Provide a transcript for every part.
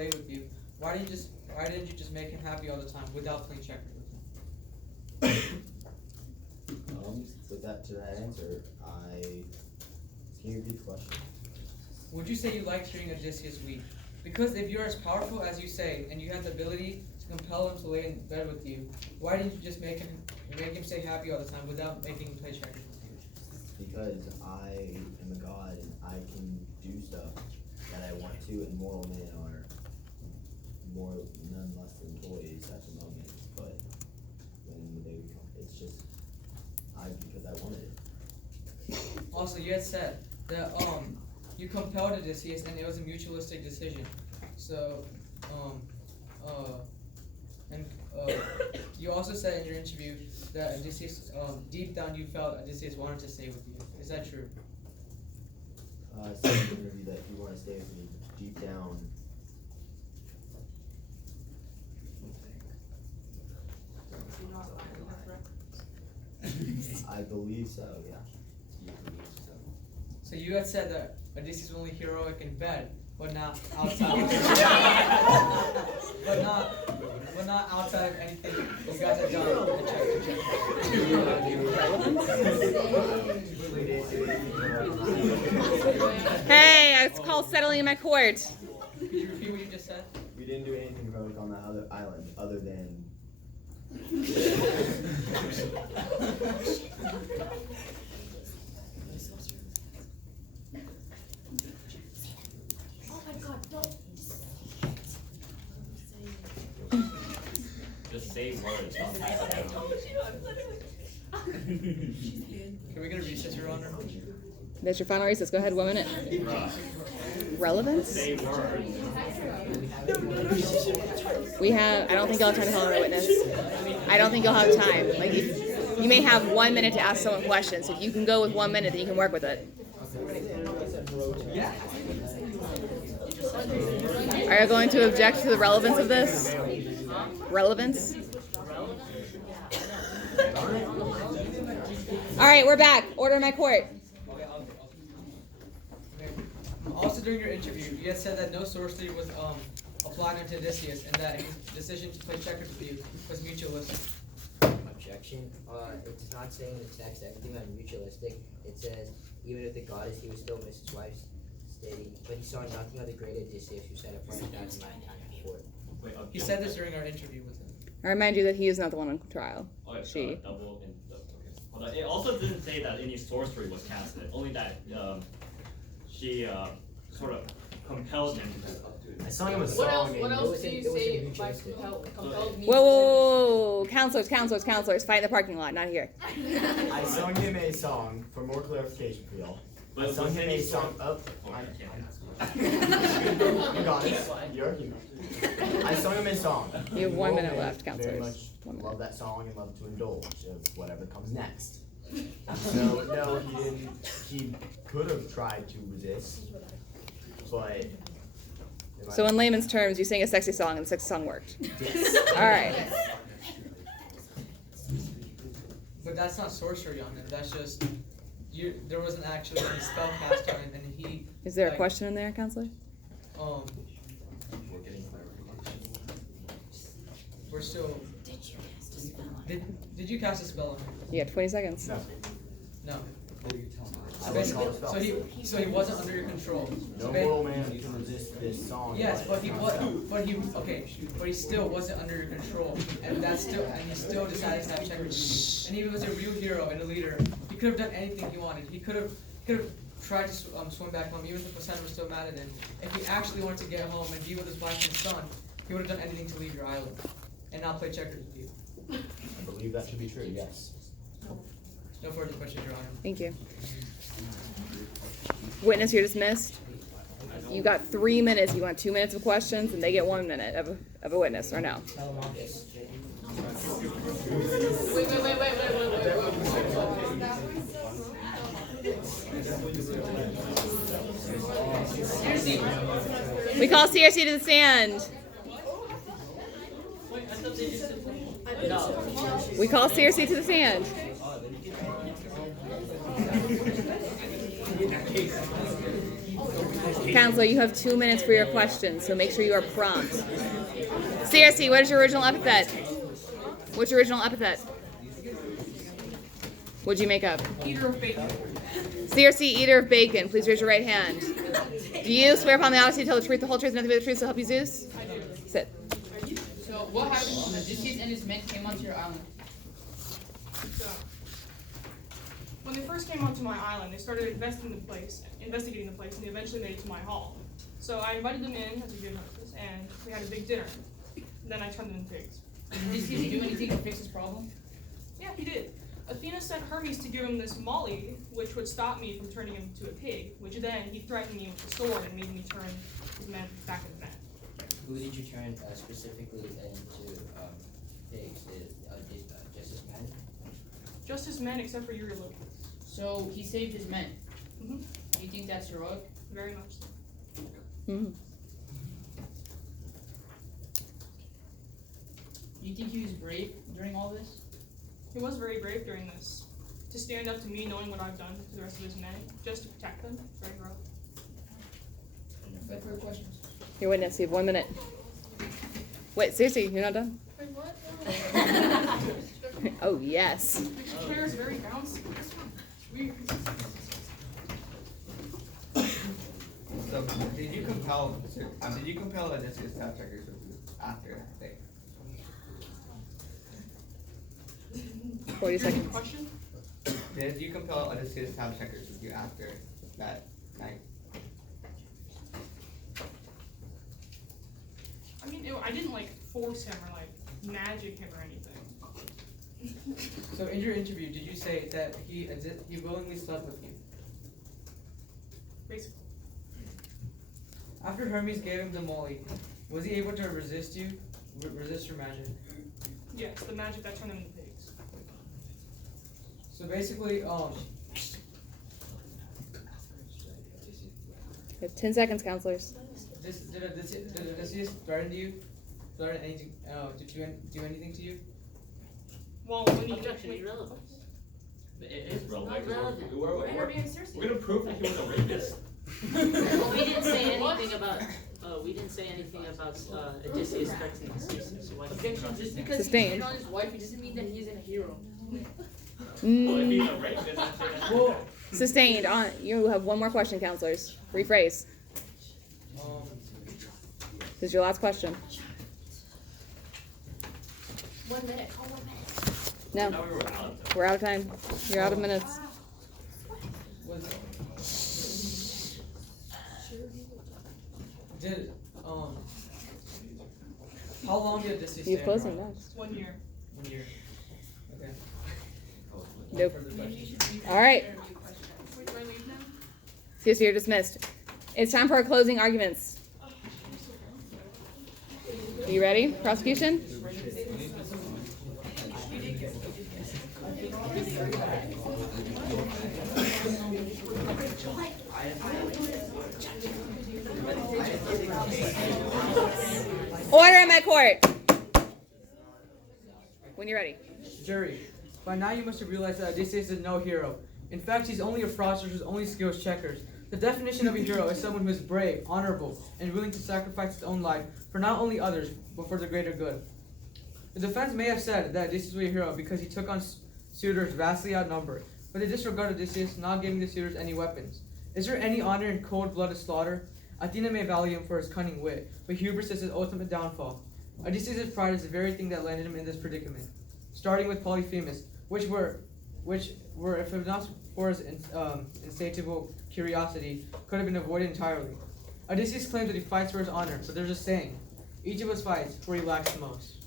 lay with you, why didn't you just make him happy all the time without playing checkers with him? With that to that answer, can you repeat the question? Would you say you liked hearing Odysseus weep? Because if you're as powerful as you say, and you have the ability to compel him to lay in bed with you, why didn't you just make him stay happy all the time without making him play checkers with you? Because I am a god and I can do stuff that I want to, and mortal men are none less than toys at the moment. But when they become, it's just because I wanted it. Also, you had said that you compelled Odysseus and it was a mutualistic decision. So you also said in your interview that Odysseus, deep down you felt Odysseus wanted to stay with you. Is that true? I said in the interview that he wanted to stay with me deep down. I believe so, yeah. So you had said that Odysseus was only heroic in bed, but not outside. but not outside of anything you guys have done. Hey, it's called settling in my court. Could you repeat what you just said? We didn't do anything heroic on that other island other than Oh my god, don't. Just say words. Can we get a recess, Your Honor? That's your final recess. Go ahead, 1 minute. Relevance? Say words. I don't think you'll have time to call another witness. I don't think you'll have time. Like, you may have 1 minute to ask someone questions. If you can go with 1 minute, then you can work with it. Are you going to object to the relevance of this? Relevance? All right, we're back. Order in my court. Also, during your interview, you had said that no sorcery was applied onto Odysseus, and that his decision to play checkers with you was mutualistic. Objection. It's not saying in the text anything about mutualistic. It says, even if the goddess, he would still miss his wife's stating, but he saw nothing of the great Odysseus who set up 100,000 times before. He said this during our interview with him. I remind you that he is not the one on trial. Okay, She. Double in the, okay. Hold on. It also didn't say that any sorcery was casted, only that she sort of compelled him to. I sang him a What else? song. What and else do you say by compelled me? Whoa, counselors, fight in the parking lot, not here. I sung him a song for more clarification for y'all. I But sung was him any a song sort up. Oh, I can't ask. You got it. You're a human. I sung him a song. You have 1 minute Roman left, Very counselors. much 1 minute. love that song and love to indulge of whatever comes next. So no, he didn't. He could have tried to resist, but. So in layman's terms, you sang a sexy song and the sexy song worked. Yes. All right. But that's not sorcery on him. That's just there wasn't actually any spell cast on him, and he. Is there a question in there, counselor? We're getting clarification. We're still. Did you cast a spell on him? You got 20 seconds. No. No. I wasn't called a spell. So he wasn't under your control. No mortal man can resist this song. Yes, but he still wasn't under your control, and he still decided to have checkers. And even as a real hero and a leader, he could have done anything he wanted. He could have tried to swim back home, even if the Poseidon was still mad at him. If he actually wanted to get home and be with his wife and son, he would have done anything to leave your island and not play checkers with you. I believe that to be true. Yes. No further questions, Your Honor. Thank you. Witness, you're dismissed. You got 3 minutes. You want 2 minutes of questions, and they get 1 minute of a witness, or no? We call CRC to the stand. We call CRC to the stand. Counselor, you have 2 minutes for your questions, so make sure you are prompt. CRC, what is your original epithet? What's your original epithet? What'd you make up? Eater of bacon. CRC, eater of bacon. Please raise your right hand. Do you swear upon the honesty to tell the truth, the whole truth, and nothing but the truth, so help you Zeus? I do. Sit. So what happened when Odysseus and his men came onto your island? So, when they first came onto my island, they started investigating the place, and they eventually made it to my hall. So I invited them in as a good hostess, and we had a big dinner. Then I turned them into pigs. Did Odysseus do anything to fix this problem? Yeah, he did. Athena sent Hermes to give him this molly, which would stop me from turning him into a pig, which then he threatened me with a sword and made me turn his men back into men. Who did you turn specifically into pigs? Just his men? Just his men, except for Eurylochus. So he saved his men. Mm-hmm. Do you think that's heroic? Very much so. Mm-hmm. Do you think he was brave during all this? He was very brave during this. To stand up to me knowing what I've done to the rest of his men, just to protect them, very heroic. Wait for your questions. Your witness, you have 1 minute. Wait, seriously, you're not done? Wait, what? Oh, yes. The chair is very bouncy. It's weird. So did you compel Odysseus to have checkers with you after they? 40 Here's the seconds. question. Did you compel Odysseus to have checkers with you after that night? I mean, I didn't like force him or like magic him or anything. So in your interview, did you say that he willingly slept with you? Basically. After Hermes gave him the molly, was he able to resist you? Resist your magic? Yes, the magic that turned them into pigs. So basically, You have 10 seconds, counselors. did Odysseus threaten you? Threaten anything? Did do anything to you? Well, when he Objection, irrelevant. It is relevant. Not relevant. We're gonna prove that he was a rapist. Well, we didn't say anything about. Odysseus threatening his wife. Objection, just because Sustained. he cheated on his wife, it doesn't mean that he isn't a hero. Well, if he's Mm, a rapist, I'd say that's Well, sustained. You have one more question, counselors. Rephrase. This is your last question. 1 minute. Oh, 1 minute. No, Now we were out of time. we're out of time. You're out of minutes. did how long did Odysseus stay You're on closing your island? next. 1 year. 1 year. Okay. Nope. Further questions? All right. Wait, do I leave now? Seriously, you're dismissed. It's time for our closing arguments. Are you ready? Prosecution? Order in my court. When you're ready. Jury, by now you must have realized that Odysseus is no hero. In fact, he's only a fraudster whose only skill is checkers. The definition of a hero is someone who is brave, honorable, and willing to sacrifice his own life for not only others, but for the greater good. The defense may have said that Odysseus was a hero because he took on suitors vastly outnumbered, but they disregard Odysseus, not giving the suitors any weapons. Is there any honor in cold-blooded slaughter? Athena may value him for his cunning wit, but hubris is his ultimate downfall. Odysseus' pride is the very thing that landed him in this predicament. Starting with Polyphemus, which were if it was not for his insatiable curiosity, could have been avoided entirely. Odysseus claims that he fights for his honor, but there's a saying: each of us fights where he lacks the most.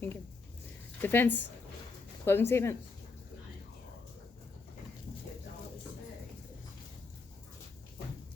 Thank you. Defense. Closing statement.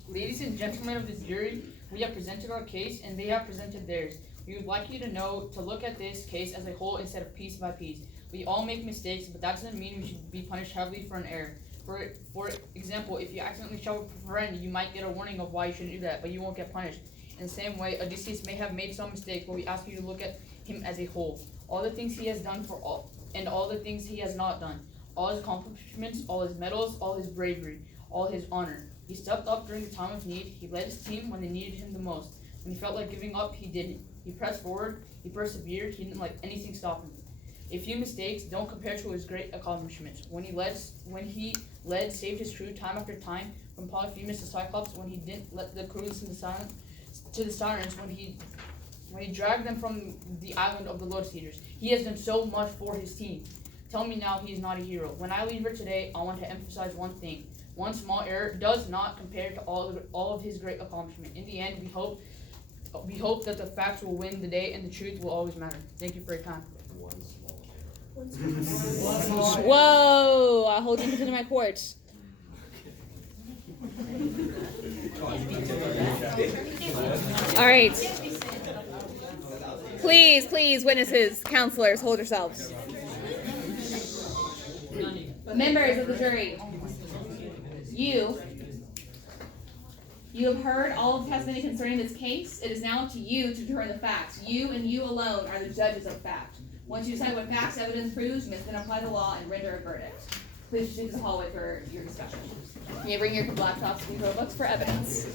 Ladies and gentlemen of this jury, we have presented our case and they have presented theirs. We would like you to know to look at this case as a whole instead of piece by piece. We all make mistakes, but that doesn't mean we should be punished heavily for an error. For example, if you accidentally shove a friend, you might get a warning of why you shouldn't do that, but you won't get punished. In the same way, Odysseus may have made some mistakes, but we ask you to look at him as a whole. All the things he has done for all, and all the things he has not done. All his accomplishments, all his medals, all his bravery, all his honor. He stepped up during the time of need. He led his team when they needed him the most. When he felt like giving up, he didn't. He pressed forward. He persevered. He didn't let anything stop him. A few mistakes don't compare to his great accomplishments. When he led, saved his crew time after time, from Polyphemus to Cyclops. When he didn't let the crew listen to the sirens. When he dragged them from the island of the Lotus Eaters. He has done so much for his team. Tell me now he is not a hero. When I leave here today, I want to emphasize one thing. One small error does not compare to all of his great accomplishment. In the end, we hope that the facts will win the day and the truth will always matter. Thank you for your time. Whoa! I'll hold you to my court. All right. Please, witnesses, counselors, hold yourselves. Members of the jury, you have heard all of the testimony concerning this case. It is now up to you to determine the facts. You and you alone are the judges of fact. Once you decide what facts evidence proves, you must then apply the law and render a verdict. Please proceed to the hallway for your discussion. You may bring your laptops and Chromebooks for evidence.